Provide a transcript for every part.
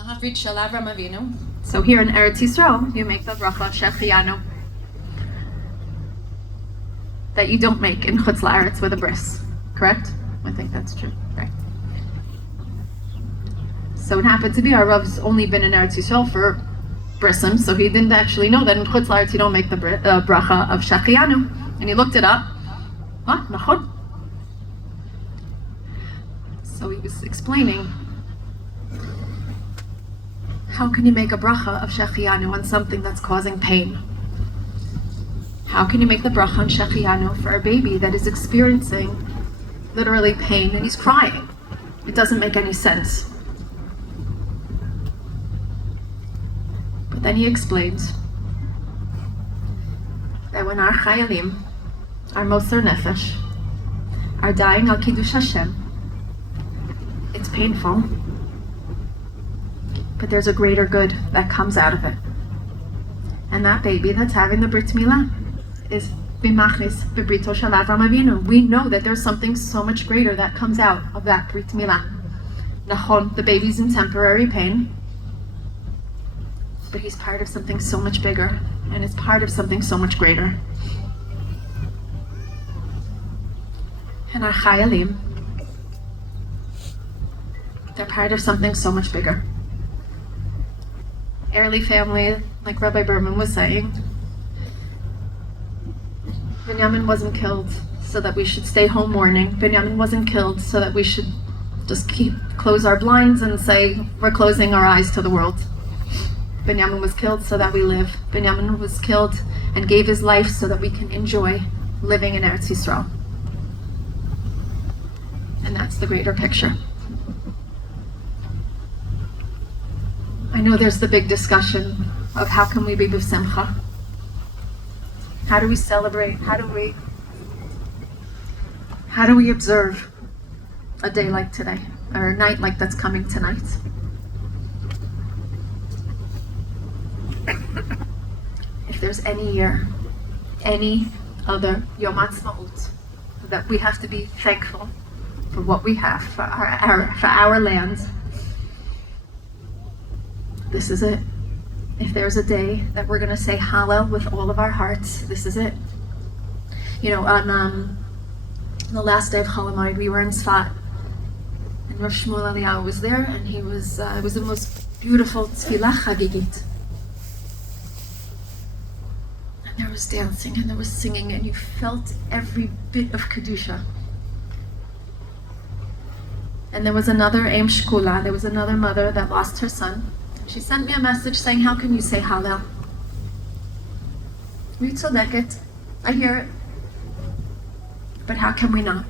So here in Eretz Yisrael, you make the bracha of Shechianu that you don't make in Chutz La'aretz with a bris, correct? I think that's true, right? So it happened to be our Rav's only been in Eretz Yisrael for brisim, so he didn't actually know that in Chutz La'aretz you don't make the bracha of Shechianu. And he looked it up. What? Nachon? So he was explaining, how can you make a bracha of Shechianu on something that's causing pain? How can you make the bracha on Shechianu for a baby that is experiencing literally pain and he's crying? It doesn't make any sense. But then he explained that when our chayalim, our Moser Nefesh, are dying al Kiddush Hashem, it's painful, but there's a greater good that comes out of it. And that baby that's having the Brit Milah is b'machnis b'brito shel Avram Avinu. We know that there's something so much greater that comes out of that Brit Milah. Nachon, the baby's in temporary pain, but he's part of something so much bigger, and it's part of something so much greater. And our chayalim, they're part of something so much bigger. Early family, like Rabbi Berman was saying, Binyamin wasn't killed so that we should stay home mourning. Binyamin wasn't killed so that we should just close our blinds and say we're closing our eyes to the world. Binyamin was killed so that we live. Binyamin was killed and gave his life so that we can enjoy living in Eretz Yisrael. And that's the greater picture. I know there's the big discussion of how can we be b'simcha? How do we celebrate? How do we observe a day like today, or a night like that's coming tonight? If there's any year, any other Yom Ha'atzmaut, that we have to be thankful for what we have, for our land, this is it. If there's a day that we're going to say Hallel with all of our hearts, this is it. You know, on the last day of Chol Hamoed, we were in Tzfat, and Rav Shmuel Eliyahu was there, and it was the most beautiful tefillah chagigit. And there was dancing, and there was singing, and you felt every bit of Kedusha. And there was another Em Shkula, there was another mother that lost her son. She sent me a message saying, how can you say Hallel? We tzodeket, I hear it. But how can we not?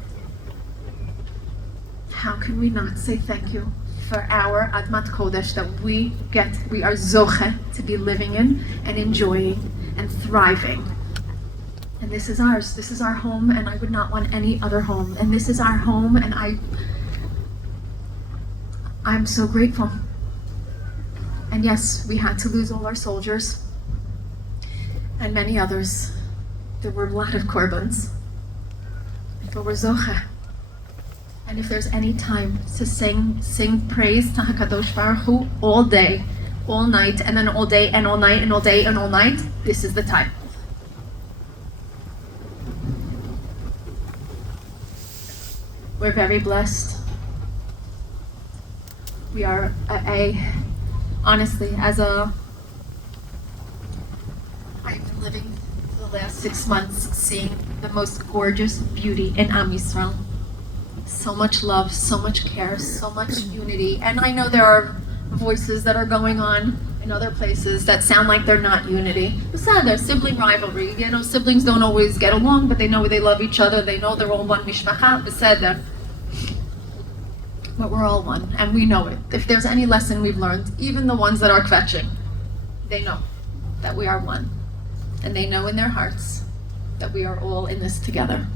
How can we not say thank you for our Admat Kodesh that we are zoche to be living in and enjoying and thriving. And this is ours, this is our home, and I would not want any other home. And this is our home, and I'm so grateful. And yes, we had to lose all our soldiers and many others. There were a lot of korbans, but we're zoche. And if there's any time to sing praise to HaKadosh Baruch Hu all day, all night, and then all day and all night and all day and all night, this is the time. We're very blessed. We are honestly, I've been living for the last 6 months seeing the most gorgeous beauty in Am Yisrael. So much love, so much care, so much unity. And I know there are voices that are going on in other places that sound like they're not unity. There's sibling rivalry. You know, siblings don't always get along, but they know they love each other. They know they're all one mishpacha. But we're all one, and we know it. If there's any lesson we've learned, even the ones that are kvetching, they know that we are one. And they know in their hearts that we are all in this together.